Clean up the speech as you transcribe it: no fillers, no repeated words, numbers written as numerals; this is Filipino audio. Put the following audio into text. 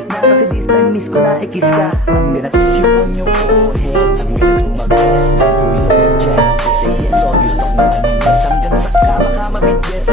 miss na, kasi this time miss ko na i-kiss ka. I'm gonna kiss you on your forehead, I'm gonna do my best, I'm doing on your chest. You say yes, so gusto kong anong yes, hanggang sa kama ka mabigyan.